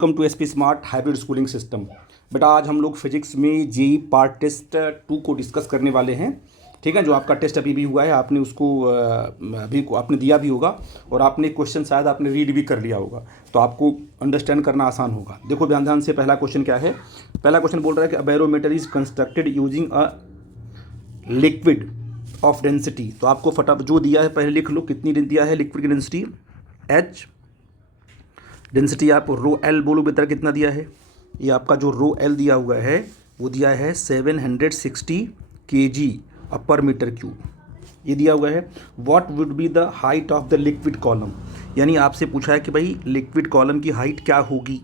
Welcome to SP smart hybrid schooling system. बेटा आज हम लोग फिजिक्स में जेई पार्ट टेस्ट 2 को डिस्कस करने वाले हैं। ठीक है, जो आपका टेस्ट अभी भी हुआ है, आपने उसको अभी आपने दिया भी होगा और आपने क्वेश्चन शायद आपने रीड भी कर लिया होगा, तो आपको अंडरस्टैंड करना आसान होगा। देखो ध्यान ध्यान से, पहला क्वेश्चन क्या है। पहला क्वेश्चन बोल रहा है कि a barometer is constructed using a liquid of density. तो आपको फटाफट जो दिया है पहले लिख लो, कितनी दिया है लिक्विड की डेंसिटी एच, डेंसिटी आप रो एल बोलो बेटा कितना दिया है। ये आपका जो रो एल दिया हुआ है वो दिया है 760 kg पर मीटर क्यूब, ये दिया हुआ है। What would be the height of the liquid column, यानी आपसे पूछा है कि भाई लिक्विड कॉलम की हाइट क्या होगी,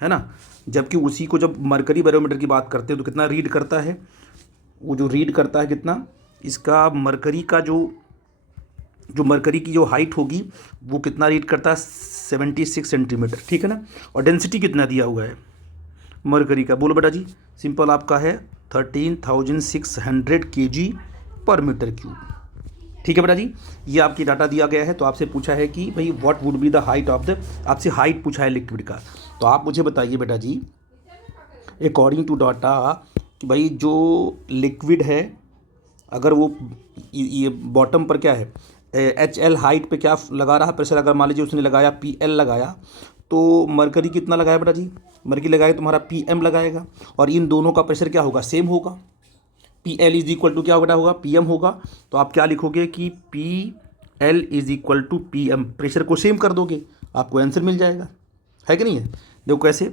है ना। जबकि उसी को जब मरकरी बैरोमीटर की बात करते हैं तो कितना रीड करता है, वो जो रीड करता है कितना, इसका मरकरी का जो मरकरी की जो हाइट होगी वो कितना रीड करता है 76 सेंटीमीटर, ठीक है ना। और डेंसिटी कितना दिया हुआ है मरकरी का, बोलो बेटा जी। सिंपल आपका है 13,600 kg पर मीटर क्यूब, ठीक है बेटा जी। ये आपकी डाटा दिया गया है। तो आपसे पूछा है कि भाई what would be the height of the, आपसे हाइट पूछा है लिक्विड का। तो आप मुझे बताइए बेटा जी, अकॉर्डिंग टू डाटा कि भाई जो लिक्विड है, अगर वो ये बॉटम पर क्या है एच एल हाइट पे क्या लगा रहा है प्रेशर, अगर मान लीजिए उसने लगाया पी एल लगाया, तो मरकरी कितना लगाया बेटा जी, मरकरी लगाया तुम्हारा पी एम लगाएगा, और इन दोनों का प्रेशर क्या होगा, सेम होगा। P L is equal to क्या बेटा होगा, पी एम होगा। तो आप क्या लिखोगे कि P L is equal to P M, pressure को सेम कर दोगे, आपको आंसर मिल जाएगा, है कि नहीं है। देखो कैसे,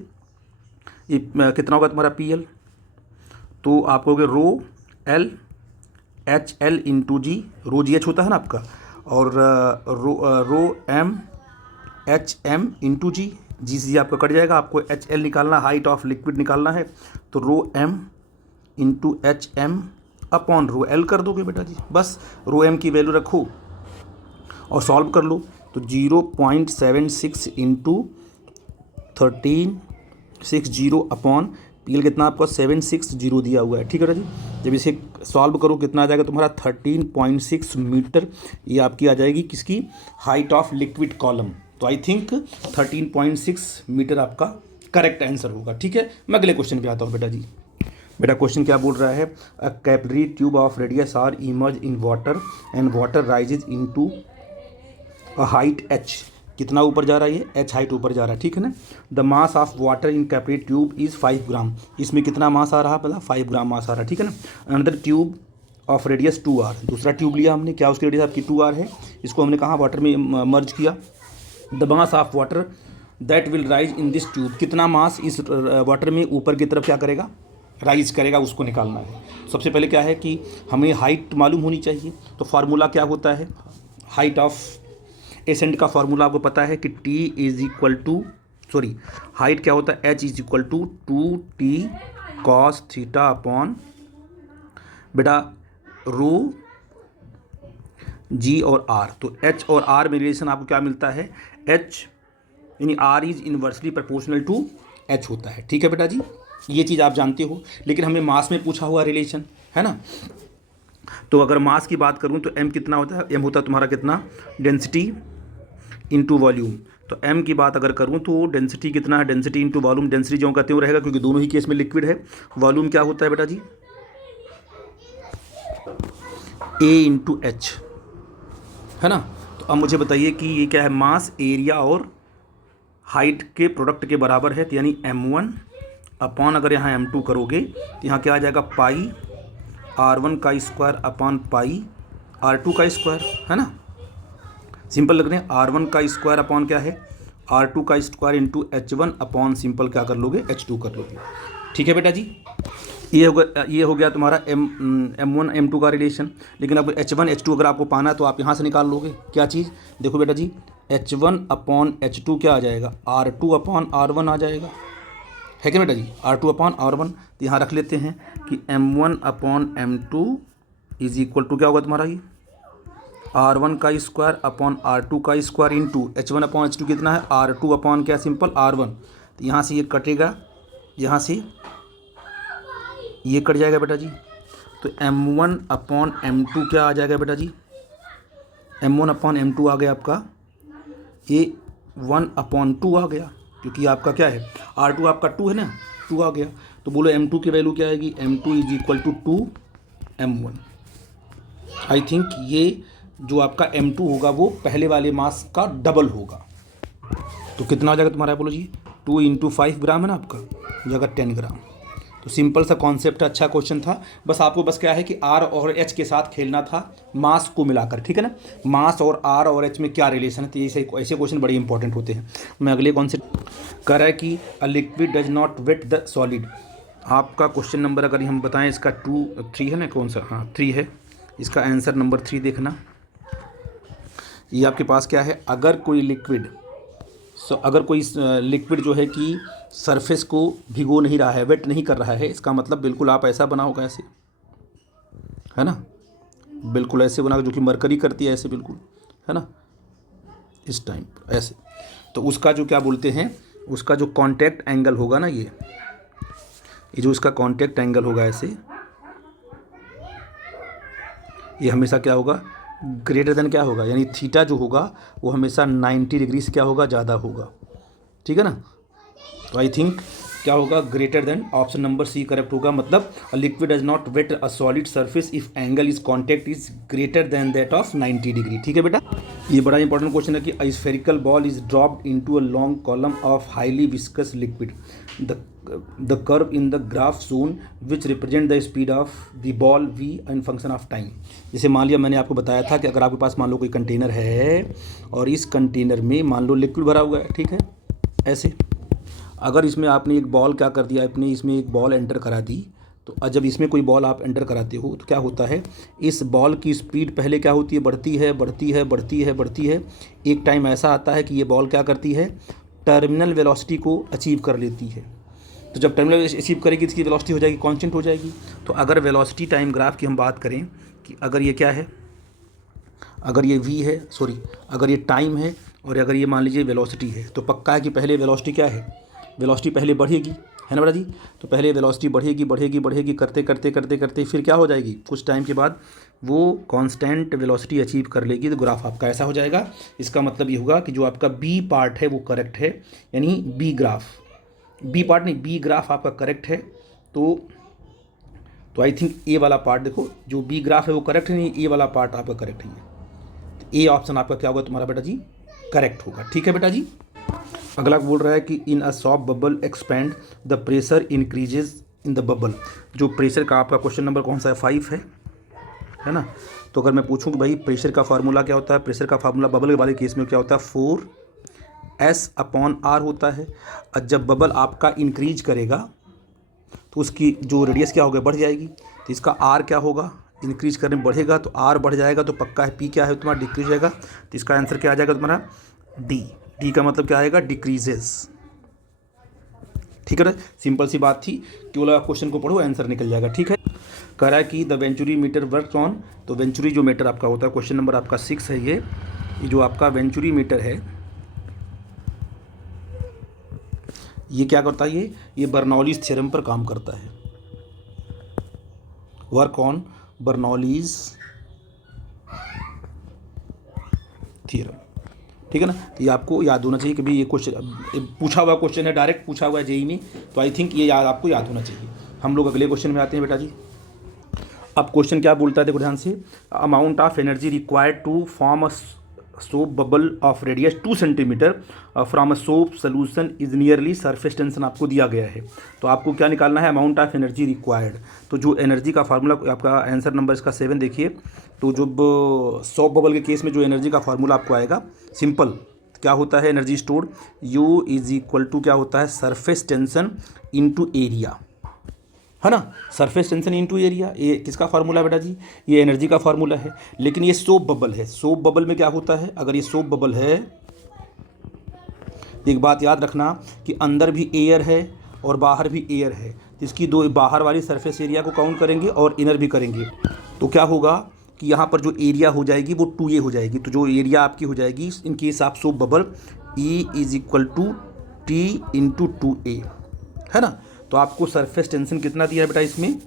ये कितना होगा तुम्हारा पी एल, तो आप कहोगे rho L h L into g, rho g h होता है ना आपका, और rho M h M into g, g से जी आपका कट जाएगा। आपको एच एल निकालना, हाइट ऑफ लिक्विड निकालना है, तो rho M into h M upon rho L कर दोगे बेटा जी। बस रो एम की वैल्यू रखो और सॉल्व कर लो, तो 0.76 इंटू 1360 अपॉन पी एल कितना आपका 760 दिया हुआ है, ठीक है बेटा जी। जब इसे सॉल्व करो कितना आ जाएगा तुम्हारा 13.6 मीटर, ये आपकी आ जाएगी किसकी, हाइट ऑफ लिक्विड कॉलम। तो आई थिंक 13.6 मीटर आपका करेक्ट आंसर होगा, ठीक है। मैं अगले क्वेश्चन पे आता हूँ बेटा जी। बेटा क्वेश्चन क्या बोल रहा है, a capillary tube of radius R emerge in water and water rises into a height H, कितना ऊपर जा रहा है ये एच हाइट ऊपर जा रहा है, ठीक है ना। The mass of water in capillary tube is 5 ग्राम, इसमें कितना मास आ रहा है पता, 5 ग्राम मास आ रहा है, ठीक है ना। Another tube of radius 2r, दूसरा ट्यूब लिया हमने, क्या उसकी रेडियस आपकी 2r है, इसको हमने कहाँ वाटर में मर्ज किया। The mass of water that will rise in this tube, कितना मास इस वाटर में ऊपर की तरफ क्या करेगा, राइज करेगा, उसको निकालना है। सबसे पहले क्या है कि हमें हाइट मालूम होनी चाहिए, तो फार्मूला क्या होता है, हाइट ऑफ एसेंट का फार्मूला आपको पता है कि T is equal to, sorry height क्या होता है, H is equal to 2t cos theta upon बेटा रो जी और आर। तो एच और आर में रिलेशन आपको क्या मिलता है, एच यानी R is inversely proportional to H होता है, ठीक है बेटा जी। ये चीज़ आप जानते हो, लेकिन हमें मास में पूछा हुआ रिलेशन है ना। तो अगर मास की बात करूं तो एम कितना होता है, एम होता है तुम्हारा कितना, डेंसिटी इनटू वॉल्यूम। तो एम की बात अगर करूं तो डेंसिटी कितना है, डेंसिटी इनटू वॉल्यूम, डेंसिटी जो कहते हुए रहेगा क्योंकि दोनों ही केस में लिक्विड है। वॉल्यूम क्या होता है बेटा जी, ए इंटू एच, है ना। तो अब मुझे बताइए कि ये क्या है, मास एरिया और हाइट के प्रोडक्ट के बराबर है, तो यानी m1 अपॉन अगर यहाँ m2 करोगे तो यहाँ क्या आ जाएगा पाई r1 का स्क्वायर अपॉन पाई r2 का स्क्वायर, है ना। सिंपल लग रहे हैं, r1 का स्क्वायर अपॉन क्या है r2 का square into h1 upon simple क्या कर लोगे h2 कर लोगे, ठीक है बेटा जी। ये हो गया तुम्हारा m1 m2 का रिलेशन। लेकिन अब h1 h2 अगर आपको पाना है तो आप यहाँ से निकाल लोगे क्या चीज़, देखो बेटा जी h1 अपॉन h2 क्या आ जाएगा, r2 अपॉन r1 आ जाएगा, है क्या बेटा जी, r2 अपॉन r1। तो यहाँ रख लेते हैं कि m1 upon m2 is equal to क्या होगा तुम्हारा ये r1 का स्क्वायर अपॉन r2 का square into h1 upon h2 कितना है r2 अपॉन क्या सिंपल r1। तो यहाँ से ये कटेगा, यहाँ से ये कट जाएगा बेटा जी। तो m1 अपॉन m2 क्या आ जाएगा बेटा जी, m1 अपॉन m2 आ गया आपका ये 1/2 आ गया, क्योंकि आपका क्या है, R2 आपका 2 है ना, 2 आ गया। तो बोलो M2 की वैल्यू क्या आएगी, M2 is equal to 2M1। I think ये जो आपका M2 होगा वो पहले वाले मास का डबल होगा। तो कितना हो जाएगा तुम्हारा, बोलो जी, 2 × 5 ग्राम है ना आपका, जगह 10 ग्राम। तो सिंपल सा कॉन्सेप्ट, अच्छा क्वेश्चन था। बस आपको बस क्या है कि R और H के साथ खेलना था, मास को मिलाकर, ठीक है ना। मास और R और H में क्या रिलेशन है, तो ऐसे क्वेश्चन बड़े इंपॉर्टेंट होते हैं। मैं अगले कॉन्सेप्ट कर रहा है कि a liquid does not wet the solid. आपका क्वेश्चन नंबर अगर हम बताएं इसका 3 है ना, कौन सा, हाँ 3 है। इसका आंसर नंबर 3 देखना। ये आपके पास क्या है, अगर कोई लिक्विड जो है कि सरफेस को भिगो नहीं रहा है, वेट नहीं कर रहा है, इसका मतलब बिल्कुल आप ऐसा बनाओगे, ऐसे, है ना, बिल्कुल ऐसे बनाओगे जो कि मरकरी करती है, ऐसे बिल्कुल, है ना, इस टाइम ऐसे। तो उसका जो क्या बोलते हैं, उसका जो कांटेक्ट एंगल होगा ना, ये जो इसका कांटेक्ट एंगल होगा ऐसे, ये हमेशा क्या होगा, ग्रेटर देन क्या होगा, यानी थीटा जो होगा वो हमेशा 90 डिग्री से क्या होगा, ज़्यादा होगा, ठीक है ना। तो आई थिंक क्या होगा, greater than, option number C correct होगा। मतलब a liquid does not wet a solid surface if angle is contact is greater than that of 90 degree, ठीक है बेटा। ये बड़ा इंपॉर्टेंट क्वेश्चन है कि a spherical ball is dropped into a long column of highly viscous liquid, the curve in the graph shown which represent the speed of the ball v in function of time. जैसे मान लिया मैंने आपको बताया था कि अगर आपके पास मान लो कोई कंटेनर है और इस कंटेनर में मान लो लिक्विड भरा हुआ है, ठीक है, ऐसे। अगर इसमें आपने एक बॉल क्या कर दिया, आपने इसमें एक बॉल एंटर करा दी, तो जब इसमें कोई बॉल आप एंटर कराते हो तो क्या होता है, इस बॉल की स्पीड पहले क्या होती है, बढ़ती है बढ़ती है बढ़ती है बढ़ती है। एक टाइम ऐसा आता है कि ये बॉल क्या करती है, टर्मिनल वेलोसिटी को अचीव कर लेती है। तो जब टर्मिनल वेलोसिटी अचीव करेगी, इसकी वेलोसिटी हो जाएगी कांस्टेंट हो जाएगी। तो अगर वेलोसिटी टाइम ग्राफ की हम बात करें कि अगर ये क्या है, अगर ये v है, सॉरी, अगर ये टाइम है और अगर ये मान लीजिए वेलोसिटी है, तो पक्का है कि पहले वेलोसिटी क्या है, वेलोसिटी पहले बढ़ेगी, है ना बेटा जी। तो पहले वेलोसिटी बढ़ेगी बढ़ेगी बढ़ेगी करते करते करते करते फिर क्या हो जाएगी, कुछ टाइम के बाद वो कांस्टेंट वेलोसिटी अचीव कर लेगी, तो ग्राफ आपका ऐसा हो जाएगा। इसका मतलब ये होगा कि जो आपका बी पार्ट है वो करेक्ट है, यानी बी ग्राफ, बी पार्ट नहीं, बी ग्राफ आपका करेक्ट है। तो आई थिंक ए वाला पार्ट देखो, जो बी ग्राफ है वो करेक्ट है, नहीं ए वाला पार्ट आपका करेक्ट है। तो ए ऑप्शन आपका क्या होगा तुम्हारा बेटा जी, करेक्ट होगा, ठीक है बेटा जी। अगला बोल रहा है कि in a soft bubble expand the pressure increases in the bubble. जो प्रेशर का आपका क्वेश्चन नंबर कौन सा है, 5 है ना। तो अगर मैं पूछूं कि भाई प्रेशर का फार्मूला क्या होता है, प्रेशर का फार्मूला बबल वाले केस में क्या होता है, 4S/R होता है। और जब बबल आपका इंक्रीज करेगा तो उसकी जो रेडियस क्या होगा, बढ़ जाएगी। तो इसका R क्या होगा, इंक्रीज करने बढ़ेगा तो R बढ़ जाएगा, तो पक्का है P क्या है तुम्हारा, डिक्रीज जाएगा। तो इसका आंसर क्या आ जाएगा तुम्हारा, डी का मतलब क्या आएगा, डिक्रीजेस, ठीक है ना। सिंपल सी बात थी, केवल क्वेश्चन को पढ़ो आंसर निकल जाएगा, ठीक है। कह रहा है कि the venturi meter works on, तो वेंचुरी जो मीटर आपका होता है, क्वेश्चन नंबर आपका 6 है। ये जो आपका वेंचुरी मीटर है ये क्या करता है, ये बर्नौलीज थ्योरम पर काम करता है, वर्क ऑन बर्नौलीज थ्योरम, ठीक है ना। तो ये आपको याद होना चाहिए कि भाई ये क्वेश्चन पूछा हुआ क्वेश्चन है, डायरेक्ट पूछा हुआ है जेई में, तो आई थिंक ये आपको याद होना चाहिए। हम लोग अगले क्वेश्चन में आते हैं बेटा जी। अब क्वेश्चन क्या बोलता है देखो ध्यान से, amount of energy required to form a soap bubble of radius 2 centimetre from a soap solution is nearly surface tension आपको दिया गया है। तो आपको क्या निकालना है, अमाउंट ऑफ एनर्जी रिक्वायर्ड। तो जो एनर्जी का फार्मूला आपका आंसर नंबर इसका 7 देखिए। तो जब सोप बबल के केस में जो एनर्जी का फार्मूला आपको आएगा, सिंपल क्या होता है, energy stored U is equal to क्या होता है, सरफेस टेंशन इनटू एरिया, है ना। सरफेस टेंशन इनटू एरिया, ये किसका फार्मूला है बेटा जी, ये एनर्जी का फार्मूला है। लेकिन ये सोप बबल है, सोप बबल में क्या होता है, अगर ये सोप बबल है, एक बात याद रखना कि अंदर भी एयर है और बाहर भी एयर है। इसकी दो बाहर वाली सरफेस एरिया को काउंट करेंगे और इनर भी करेंगे, तो क्या होगा कि यहाँ पर जो एरिया हो जाएगी वो 2A हो जाएगी। तो जो एरिया आपकी हो जाएगी इन केस आप soap bubble, E is equal to T into 2A, है ना। तो आपको सरफेस टेंशन कितना दिया है बेटा इसमें,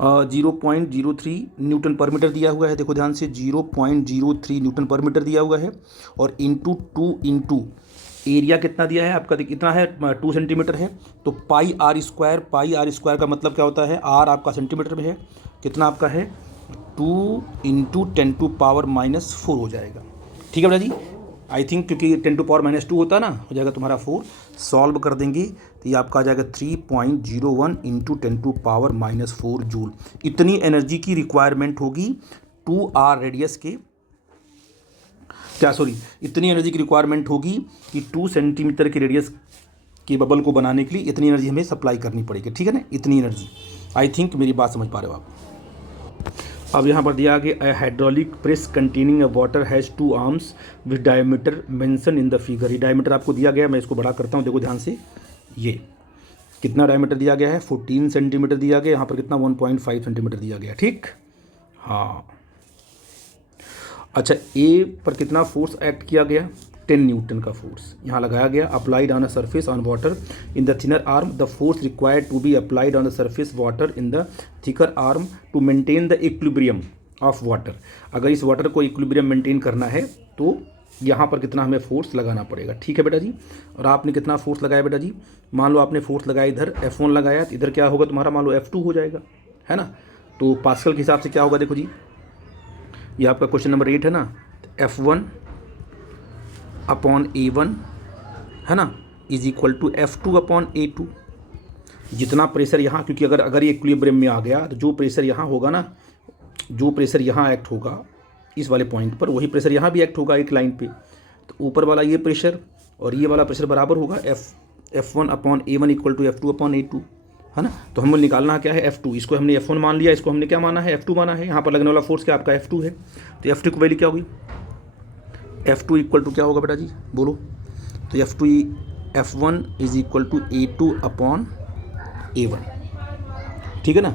0.03 न्यूटन पर मीटर दिया हुआ है। देखो ध्यान से 0.03 न्यूटन पर मीटर दिया हुआ है, और इंटू 2 इंटू एरिया कितना दिया है आपका, कितना है 2 सेंटीमीटर है, तो पाई आर स्क्वायर का मतलब क्या होता है, आर आपका सेंटीमीटर में है, कितना आपका है 2 इंटू 10⁻⁻4 हो जाएगा। ठीक है बेटा जी, आई थिंक क्योंकि 10⁻⁻2 होता है ना, हो जाएगा तुम्हारा 4। सॉल्व कर देंगे तो ये आपका आ जाएगा 3.01 इंटू 10⁻⁻4 जूल। इतनी एनर्जी की रिक्वायरमेंट होगी 2r रेडियस के, इतनी एनर्जी की रिक्वायरमेंट होगी कि 2 सेंटीमीटर के रेडियस के बबल को बनाने के लिए इतनी एनर्जी हमें सप्लाई करनी पड़ेगी। ठीक है ना, इतनी एनर्जी। आई थिंक मेरी बात समझ पा रहे हो आप। अब यहाँ पर दिया गया hydraulic press containing a water has 2 arms with diameter mention in the figure. ये डायमीटर आपको दिया गया है, मैं इसको बड़ा करता हूँ, देखो ध्यान से। ये कितना डायमीटर दिया गया है, 14 सेंटीमीटर दिया गया, यहाँ पर कितना 1.5 सेंटीमीटर दिया गया। ठीक, हाँ। अच्छा, ए पर कितना फोर्स एक्ट किया गया, 10 न्यूटन का फोर्स यहाँ लगाया गया। Applied on a surface on water in the thinner arm, the force required to be applied on the surface water in the thicker arm to maintain the equilibrium of water. अगर इस water को equilibrium maintain करना है तो यहाँ पर कितना हमें फोर्स लगाना पड़ेगा। ठीक है बेटा जी, और आपने कितना फोर्स लगाया बेटा जी, मान लो आपने फोर्स लगाया इधर F1 लगाया, तो इधर क्या होगा तुम्हारा, मान लो F2 हो जाएगा, है ना। तो पास्कल के हिसाब से क्या होगा, देखो जी, ये आपका क्वेश्चन नंबर 8 है ना, F1 अपॉन A1 है ना is equal to F2 upon A2। जितना प्रेशर यहाँ, क्योंकि अगर ये इक्विलिब्रियम में आ गया तो जो प्रेशर यहाँ होगा ना, जो प्रेशर यहाँ एक्ट होगा इस वाले पॉइंट पर, वही प्रेशर यहाँ भी एक्ट होगा एक लाइन पे। तो ऊपर वाला ये प्रेशर और ये वाला प्रेशर बराबर होगा, F1 upon A1 equal to F2 upon A2, है ना। तो हमें निकालना क्या है, F2। इसको हमने F1 मान लिया, इसको हमने क्या माना है, F2 माना है। यहाँ पर लगने वाला फोर्स क्या आपका F2 है, तो F2 की वैल्यू क्या होगी, F2 इक्वल टू क्या होगा बेटा जी, बोलो। तो F1 is equal to A2 upon A1। ठीक है ना।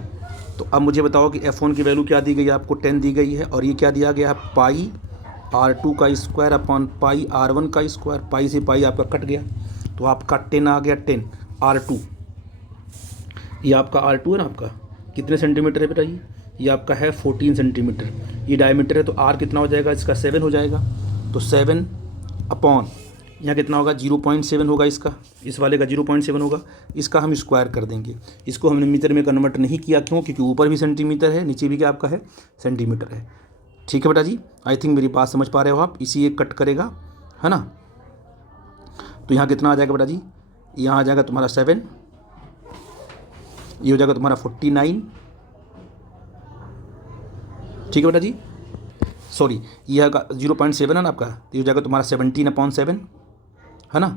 तो अब मुझे बताओ कि F1 की वैल्यू क्या दी गई है आपको, 10 दी गई है, और ये क्या दिया गया है, पाई R2 का स्क्वायर अपॉन पाई R1 का स्क्वायर। पाई से पाई आपका कट गया, तो आपका 10 आ गया, 10 R2। ये आपका R2 है ना, आपका कितने सेंटीमीटर है बेटा जी, ये आपका है 14 सेंटीमीटर। ये डायमीटर है, तो R कितना हो जाएगा इसका, 7 हो जाएगा। तो 7 अपॉन यहाँ कितना होगा, 0.7 होगा इसका, इस वाले का 0.7 होगा, इसका हम स्क्वायर कर देंगे। इसको हमने मीटर में कन्वर्ट नहीं किया, क्यों, क्योंकि ऊपर भी सेंटीमीटर है, नीचे भी क्या आपका है, सेंटीमीटर है। ठीक है बेटा जी, आई थिंक मेरी बात समझ पा रहे हो आप। इसी एक कट करेगा, है ना। तो यहाँ कितना आ जाएगा बेटा जी, यहाँ आ जाएगा तुम्हारा 7, ये हो जाएगा तुम्हारा 49। ठीक है बेटा जी, सॉरी ये 0.7 है ना आपका, तो ये हो जाएगा तुम्हारा 17/7, है ना।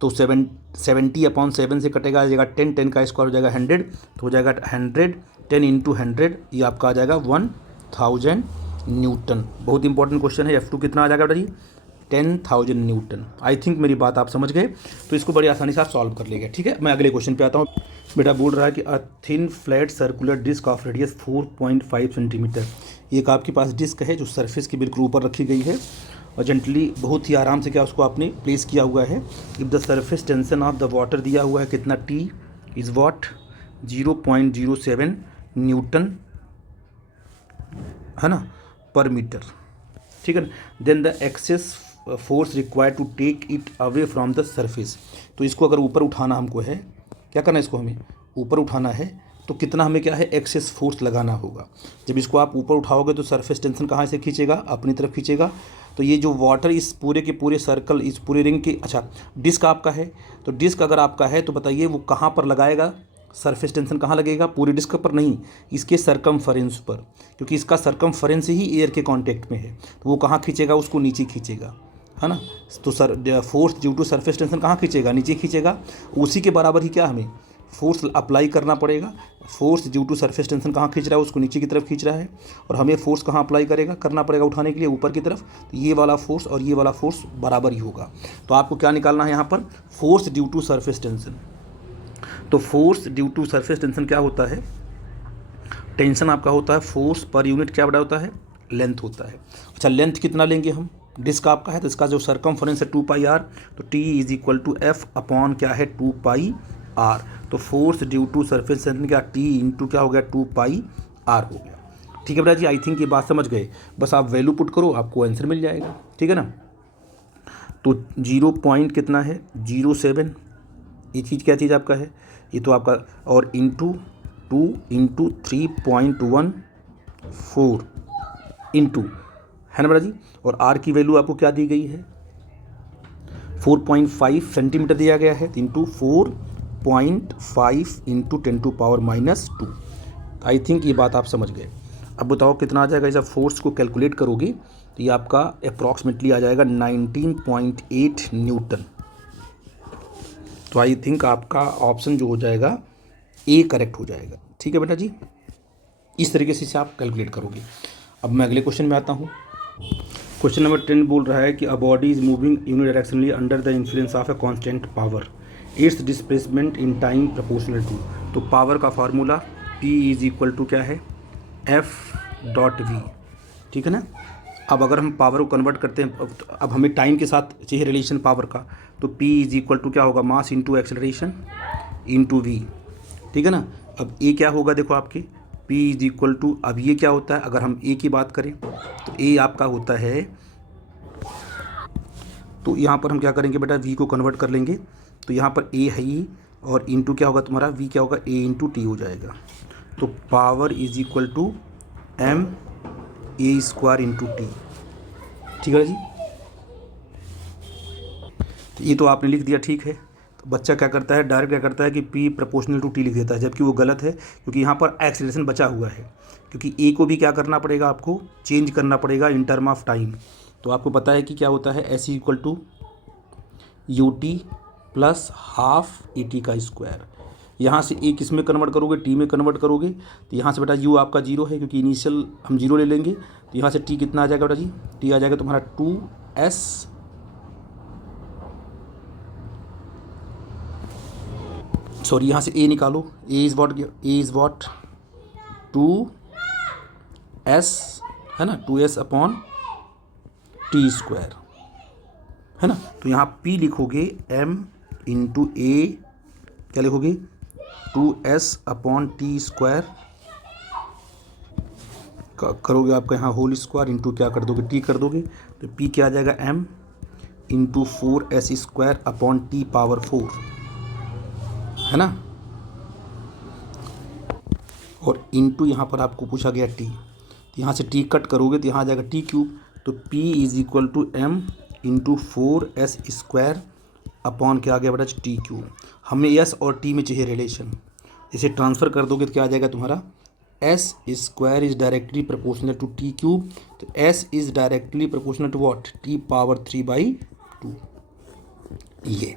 तो 70/7 से कटेगा, आ जाएगा 10, 10 का स्क्वायर हो जाएगा 100, तो हो जाएगा 100, 10 इंटू 100, ये आपका आ जाएगा 1000 न्यूटन। बहुत इंपॉर्टेंट क्वेश्चन है। F2 कितना आ जाएगा बेटा जी, 10,000 न्यूटन। आई थिंक मेरी बात आप समझ गए, तो इसको बड़ी आसानी से आप सॉल्व कर लेंगे। ठीक है, मैं अगले क्वेश्चन पे आता हूँ। बेटा बोल रहा है कि a thin flat circular disc of radius 4.5 centimetre. एक आपके पास डिस्क है जो सरफेस के बिल्कुल ऊपर रखी गई है, और जेंटली बहुत ही आराम से क्या उसको आपने प्लेस किया हुआ है। If the surface tension of the water दिया हुआ है कितना, T इज़ वॉट 0.07 न्यूटन, है ना, पर मीटर। ठीक है ना। Then the excess force required to take it away from the surface. तो इसको अगर ऊपर उठाना हमको है, क्या करना है, इसको हमें ऊपर उठाना है, तो कितना हमें क्या है, एक्सेस फोर्स लगाना होगा। जब इसको आप ऊपर उठाओगे तो सरफेस टेंशन कहाँ से खींचेगा, अपनी तरफ खींचेगा। तो ये जो वाटर इस पूरे के पूरे सर्कल, इस पूरे रिंग के, अच्छा डिस्क आपका है, तो डिस्क अगर आपका है तो बताइए वो कहाँ पर लगाएगा, सरफेस टेंशन कहाँ लगेगा, पूरे डिस्क पर नहीं, इसके सरकमफरेंस पर, क्योंकि इसका सरकमफरेंस ही एयर के कांटेक्ट में है, तो वो कहाँ खींचेगा, उसको नीचे खींचेगा, है ना। तो force due to surface tension कहाँ खींचेगा, नीचे खींचेगा। उसी के बराबर ही क्या हमें फोर्स अप्लाई करना पड़ेगा। Force due to surface tension कहाँ खींच रहा है, उसको नीचे की तरफ खींच रहा है, और हमें फोर्स कहाँ अप्लाई करना पड़ेगा उठाने के लिए, ऊपर की तरफ। तो ये वाला फोर्स और ये वाला फोर्स बराबर ही होगा। तो आपको क्या निकालना है यहाँ पर, force due to surface tension. तो force due to surface tension क्या होता है, टेंशन आपका होता है फोर्स पर यूनिट क्या बड़ा होता है, लेंथ होता है। अच्छा लेंथ कितना लेंगे हम, डिस्क आपका है तो इसका जो सरकमफरेंस है 2πr, तो T is equal to F upon क्या है 2πr। तो force due to surface tension क्या, T इंटू क्या हो गया 2πr हो गया। ठीक है बेटा जी, आई थिंक ये बात समझ गए। बस आप वैल्यू पुट करो, आपको आंसर मिल जाएगा। ठीक है ना। तो 0 पॉइंट कितना है 07, ये चीज़ क्या चीज़ आपका है, ये तो आपका, और इंटू 2 इंटू 3.14 इंटू, है ना बेटा जी। और आर की वैल्यू आपको क्या दी गई है 4.5 सेंटीमीटर दिया गया है, इंटू 4.5 इंटू 10⁻⁻²। आई थिंक ये बात आप समझ गए। अब बताओ कितना आ जाएगा, जब फोर्स को कैलकुलेट करोगे तो ये आपका अप्रॉक्सीमेटली आ जाएगा 19.8 न्यूटन। तो आई थिंक आपका ऑप्शन जो हो जाएगा ए करेक्ट हो जाएगा। ठीक है बेटा जी, इस तरीके से आप कैलकुलेट करोगे। अब मैं अगले क्वेश्चन में आता हूँ। क्वेश्चन नंबर 10 बोल रहा है कि a body is moving unidirectionally under the influence of a constant power, its displacement in time proportional to. तो पावर का formula P is equal to क्या है F.V, ठीक है ना। अब अगर हम पावर को कन्वर्ट करते हैं, अब हमें टाइम के साथ चाहिए रिलेशन पावर का, तो P इज इक्वल टू क्या होगा mass into acceleration into V, ठीक है ना। अब ए क्या होगा देखो आपके P इज इक्वल टू, अब ये क्या होता है, अगर हम ए की बात करें तो ए आपका होता है, तो यहाँ पर हम क्या करेंगे बेटा V को कन्वर्ट कर लेंगे, तो यहाँ पर ए है ही, और इंटू क्या होगा तुम्हारा V क्या होगा A इंटू टी हो जाएगा। तो power is equal to M A square into T, ठीक है जी। तो ये तो आपने लिख दिया, ठीक है। तो बच्चा क्या करता है, डायरेक्ट क्या करता है कि P प्रोपोर्शनल टू टी लिख देता है, जबकि वो गलत है, क्योंकि यहाँ पर एक्सीलरेशन बचा हुआ है, क्योंकि ए को भी क्या करना पड़ेगा, आपको चेंज करना पड़ेगा इन टर्म ऑफ टाइम। तो आपको पता है कि क्या होता है S equal to U T plus half A T का स्क्वायर। यहाँ से ए किस में कन्वर्ट करोगे, टी में कन्वर्ट करोगे, तो यहाँ से बेटा यू आपका 0 है, क्योंकि इनिशियल हम 0 ले लेंगे, तो यहाँ से टी कितना आ जाएगा बेटा जी, टी आ जाएगा तुम्हारा 2s, सॉरी यहाँ से ए निकालो, ए इज़ वॉट 2s, है ना, 2s अपॉन टी स्क्वायर, है ना। तो यहाँ P लिखोगे m इंटू ए, क्या लिखोगे 2s अपॉन टी स्क्वायर, करोगे आपका यहाँ होल स्क्वायर इंटू क्या कर दोगे टी कर दोगे, तो P क्या आ जाएगा m into 4s square upon T power 4, है ना। और इंटू यहाँ पर आपको पूछा गया टी, तो यहाँ से टी कट करोगे तो यहाँ आ जाएगा टी क्यूब। तो P is equal to m into 4s square upon क्या आ गया बेटा टी क्यूब। हमें s और t में चाहिए रिलेशन, इसे ट्रांसफ़र कर दोगे तो क्या आ जाएगा तुम्हारा s square is directly proportional to T cube. तो s is directly proportional to what t power 3/2। ये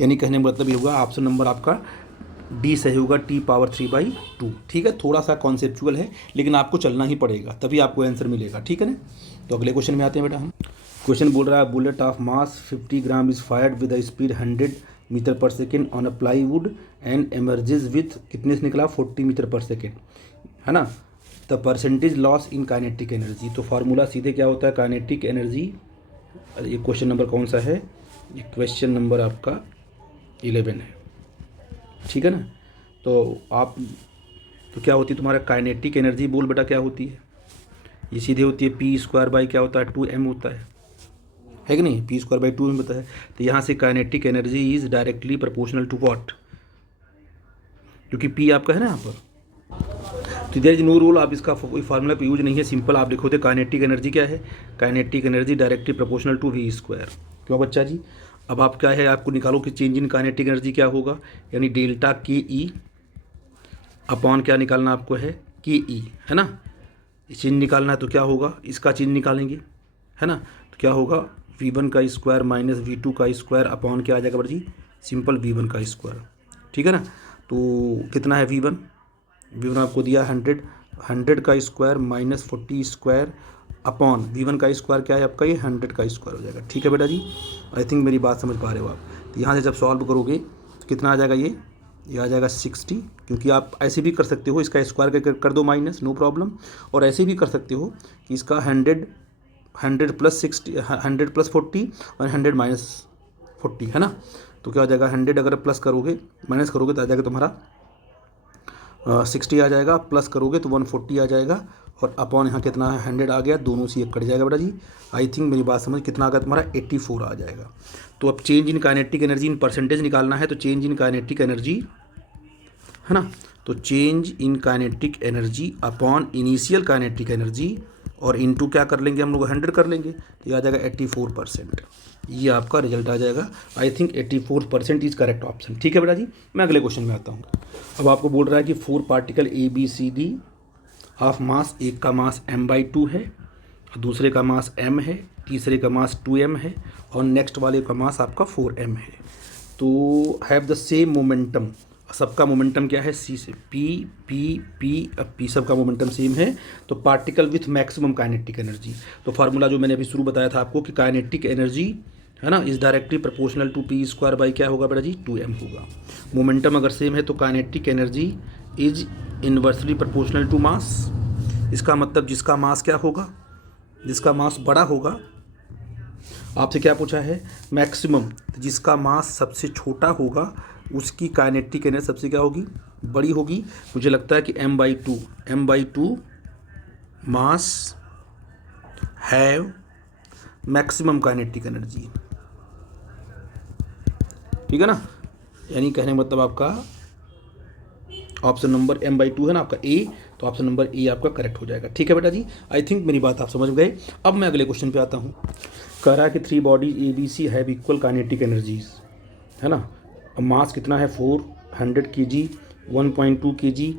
यानी कहने का मतलब ये होगा ऑप्शन नंबर आपका डी सही होगा, t पावर 3/2। ठीक है, थोड़ा सा कॉन्सेप्चुअल है, लेकिन आपको चलना ही पड़ेगा, तभी आपको आंसर मिलेगा। ठीक है ना। तो अगले क्वेश्चन में आते हैं बेटा हम। क्वेश्चन बोल रहा है bullet of mass 50 gram is fired with a speed 100 metre per second on a plywood and emerges with, कितने से निकला 40 मीटर पर सेकेंड, है ना। The percentage loss in kinetic energy. तो फार्मूला सीधे क्या होता है काइनेटिक एनर्जी। ये क्वेश्चन नंबर कौन सा है, ये क्वेश्चन नंबर आपका 11 है, ठीक है ना। तो आप तो क्या होती है तुम्हारा काइनेटिक एनर्जी, बोल बेटा क्या होती है, ये सीधे होती है पी स्क्वायर बाई क्या होता है 2m होता है कि नहीं, पी स्क्वायर बाई 2m होता है। तो यहाँ से kinetic energy is directly proportional to what, क्योंकि पी आपका है ना यहाँ पर, तो देयर इज नो रूल, आप इसका कोई फार्मूला का यूज नहीं है, सिंपल आप लिखोगे काइनेटिक एनर्जी क्या है, kinetic energy directly proportional to V square. क्यों बच्चा जी, अब आप क्या है आपको निकालो कि चेंज इन काइनेटिक एनर्जी क्या होगा, यानी डेल्टा के ई अपॉन क्या निकालना आपको है के ई, है ना। चेंज निकालना है तो क्या होगा, इसका चेंज निकालेंगे, है ना। तो क्या होगा v1 का स्क्वायर माइनस v2 का स्क्वायर अपॉन क्या आ जाएगा बड़ा जी, सिंपल v1 का स्क्वायर, ठीक है ना। तो कितना है v1 आपको दिया 100 का square minus 40 square upon v1 का स्क्वायर क्या है आपका, ये 100 का स्क्वायर हो जाएगा। ठीक है बेटा जी, आई थिंक मेरी बात समझ पा रहे हो आप। तो यहाँ से जब सॉल्व करोगे तो कितना आ जाएगा, ये आ जाएगा 60, क्योंकि आप ऐसे भी कर सकते हो इसका स्क्वायर कर दो माइनस, नो प्रॉब्लम। और ऐसे भी कर सकते हो कि इसका 100 प्लस 60, 100 प्लस 40 और 100 माइनस 40, है ना। तो क्या हो जाएगा 100 अगर प्लस करोगे माइनस करोगे तो आ जाएगा तुम्हारा 60 आ जाएगा, प्लस करोगे तो 140 आ जाएगा, और अपॉन यहाँ कितना है 100 आ गया, दोनों से एक कट जाएगा बेटा जी। आई थिंक मेरी बात समझ, कितना आ गया तुम्हारा 84 आ जाएगा। तो अब change in kinetic energy in percentage निकालना है, तो चेंज इन काइनेटिक एनर्जी है ना, तो change in kinetic energy upon initial kinetic energy, और इनटू क्या कर लेंगे हम लोग 100 कर लेंगे, तो ये आ जाएगा 84%। ये आपका रिजल्ट आ जाएगा। I think 84% is correct option. ठीक है बेटा जी, मैं अगले क्वेश्चन में आता हूँ। अब आपको बोल रहा है कि 4 पार्टिकल ABCD ऑफ मास, एक का मास m/2 है, दूसरे का मास m है, तीसरे का मास 2m है, और नेक्स्ट वाले का मास आपका 4m है। तो हैव द सेम मोमेंटम, सबका मोमेंटम क्या है, C से P, अब P सबका मोमेंटम सेम है, तो particle with maximum kinetic energy. तो फार्मूला जो मैंने अभी शुरू बताया था आपको कि काइनेटिक एनर्जी है ना is directly proportional to p² by क्या होगा बेटा जी, 2m होगा। मोमेंटम अगर सेम है तो kinetic energy is inversely proportional to mass. इसका मतलब जिसका मास क्या होगा, जिसका मास बड़ा होगा, आपसे क्या पूछा है मैक्सिमम, तो जिसका मास सबसे छोटा होगा उसकी काइनेटिक एनर्जी सबसे क्या होगी, बड़ी होगी। मुझे लगता है कि m/2 mass have maximum kinetic energy, ठीक है ना। यानी कहने का मतलब आपका ऑप्शन नंबर m/2 है ना आपका A, तो ऑप्शन नंबर A आपका करेक्ट हो जाएगा। ठीक है बेटा जी, आई थिंक मेरी बात आप समझ गए। अब मैं अगले क्वेश्चन पे आता हूँ। कह रहा है कि 3 bodies ABC have equal kinetic energies, है ना। अब मास कितना है 400 kg, 1.2 kg,